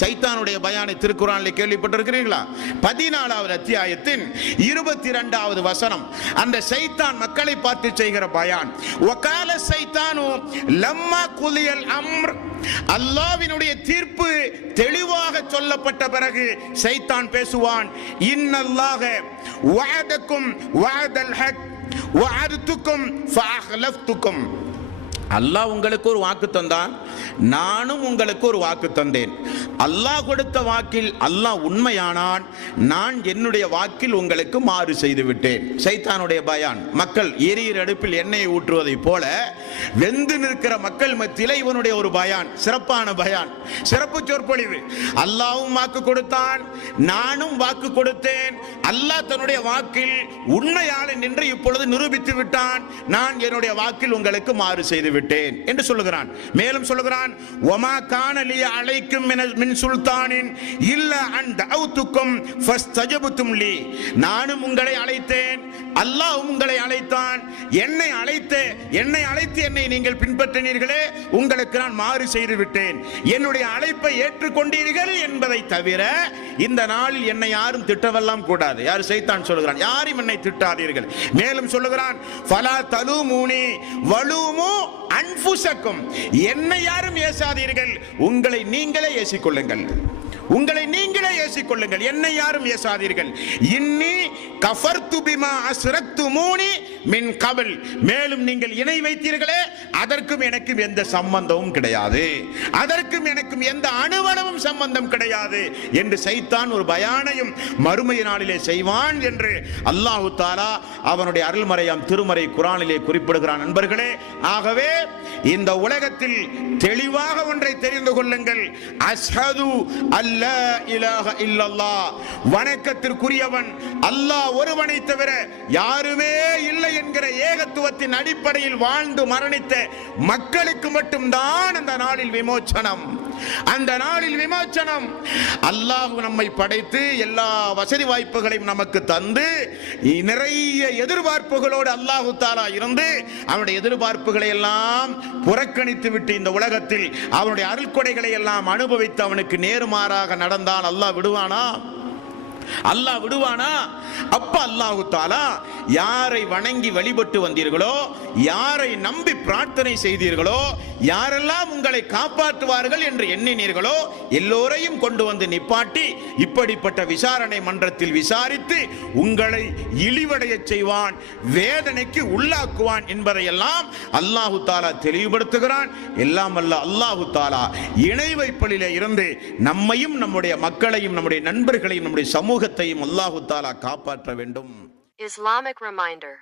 சைத்தானுடைய பயானை திருக்குர்ஆனிலே கேள்விப்பட்டிருக்கிறீர்களா? 14வது அத்தியாயத்தின் 22வது வசனம். அந்த சைத்தான் மக்களை பார்த்து செய்கிற பயான். வகால சைத்தானு லம்மா குலியல் அம்ர், அல்லாஹ்வினுடைய தீர்ப்பு தெளிவாக சொல்லப்பட்ட பிறகு சைத்தான் பேசுவான். இன்னல்லாஹ வஅதக்கும் வஅதல் ஹக் வஅதுதுக்கும் ஃபஅஹ்லஃப்துக்கும். அல்லாஹ் உங்களுக்கு ஒரு வாக்கு தந்தான், நானும் உங்களுக்கு ஒரு வாக்கு தந்தேன். அல்லாஹ் கொடுத்த வாக்கில் அல்லாஹ் உண்மையானான், நான் என்னுடைய வாக்கில் உங்களுக்கு மாறு செய்து விட்டேன். சைத்தானுடைய பயான். மக்கள் எரியிற அடுப்பில் எண்ணெயை ஊற்றுவதை போல வெந்து நிற்கிற மக்கள் மத்தியில இவனுடைய ஒரு பயான், சிறப்பான பயான், சிறப்பு சொற்பொழிவு. அல்லாஹ்வும் வாக்கு கொடுத்தான், நானும் வாக்கு கொடுத்தேன். அல்லாஹ் தன்னுடைய வாக்கில் உண்மையாளன் என்று இப்பொழுது நிரூபித்து விட்டான், நான் என்னுடைய வாக்கில் உங்களுக்கு மாறு செய்து விட்டேன் என்று சொல்லுகிறான். மேலும் சொல்லுகிறான், வமா கான லி அலைக்கும் மின் சுல்தானின் இல்ல அன் தஅவுதுக்கும் ஃபஸ்தஜபதும் லி. நானும் உங்களை அழைத்தேன், அல்லாஹ்வும் உங்களை அழைத்தான். என்னை அழைத்து என்னை நீங்கள் பின்பற்றினீர்களே, உங்களுக்கு நான் மாறு செய்து விட்டேன். என்னுடைய அழைப்பை ஏற்றுக்கொண்டீர்கள் என்பதை தவிர இந்த நாளில் என்னை யாரும் திட்டவெல்லாம் கூடாது. யார்? சைத்தான் சொல்லுகிறான், யாரும் என்னை திட்டாதீர்கள். மேலும் சொல்லுகிறான், ஃபலா தலூமூனி வலூமு அன்ஃபுஸக்கும். என்னை யாரும் ஏசாதீர்கள், உங்களை நீங்களே ஏசிக்கொள்ளுங்கள். உங்களை நீங்களே ஏசிக்கொள்ளுங்கள், என்னை யாரும் ஏசாதீர்கள். இன்னி கஃபர்து பிமா அஸ்ரக்துமூனி மின் கபல். மேலும் நீங்கள் இணை வைத்தீர்களே, அதற்கும் எனக்கும் எந்த சம்பந்தமும் கிடையாது, அதற்கும் எனக்கும் எந்த அணுவளவும் சம்பந்தம் கிடையாது என்று சைத்தான் ஒரு பயானையும் மறுமை நாளிலே செய்வான் என்று அல்லாஹு தஆலா அவனுடைய அருள்மறையாம் திருமறை குர்ஆனிலே குறிப்பிடுகிறான். நண்பர்களே, ஆகவே இந்த உலகத்தில் தெளிவாக ஒன்றை தெரிந்து கொள்ளுங்கள். அஷ்ஹது அல்லா இலாஹ இல்லல்லாஹ், வணக்கத்திற்குரியவன் அல்லாஹ் ஒருவனை தவிர யாருமே இல்லை என்கிற ஏகத்துவத்தின் அடிப்படையில் வாழ்ந்து மரணித்த மக்களுக்கு மட்டும்தான் அந்த நாளில் விமோச்சனம். அந்த நாளில் விமோச்சனம். அல்லாஹ் நம்மை படைத்து எல்லா வசதி வாய்ப்புகளையும் நமக்கு தந்து நிறைய எதிர்பார்ப்புகளோடு அல்லாஹு தஆலா இருந்து அவனுடைய எதிர்பார்ப்புகளை எல்லாம் புறக்கணித்து விட்டு இந்த உலகத்தில் அவனுடைய அருள்கொடைகளை எல்லாம் அனுபவித்து அவனுக்கு நேர்மாறாக நடந்தால் அல்லாஹ் விடுவானா? அல்லாஹ் விடுவானா? அப்ப அல்லாஹு தஆலா யாரை வணங்கி வழிபட்டு வந்தீர்களோ, யாரை நம்பி பிரார்த்தனை செய்தீர்களோ, யாரெல்லாம் உங்களை காப்பாற்றுவார்கள் என்று எண்ணினீர்களோ எல்லோரையும் கொண்டு வந்து நிப்பாட்டி இப்படிப்பட்ட விசாரணை மன்றத்தில் விசாரித்து உங்களை இழிவடைய செய்வான், வேதனைக்கு உள்ளாக்குவான் என்பதையெல்லாம் அல்லாஹு தஆலா தெளிவுபடுத்துகிறான். எல்லாம் அல்ல அல்லாஹு தஆலா இணை வைப்பலிலே இருந்து நம்மையும் நம்முடைய மக்களையும் நம்முடைய நண்பர்களையும் நம்முடைய சமூகத்தையும் அல்லாஹு தஆலா காப்பாற்ற வேண்டும். Islamic reminder.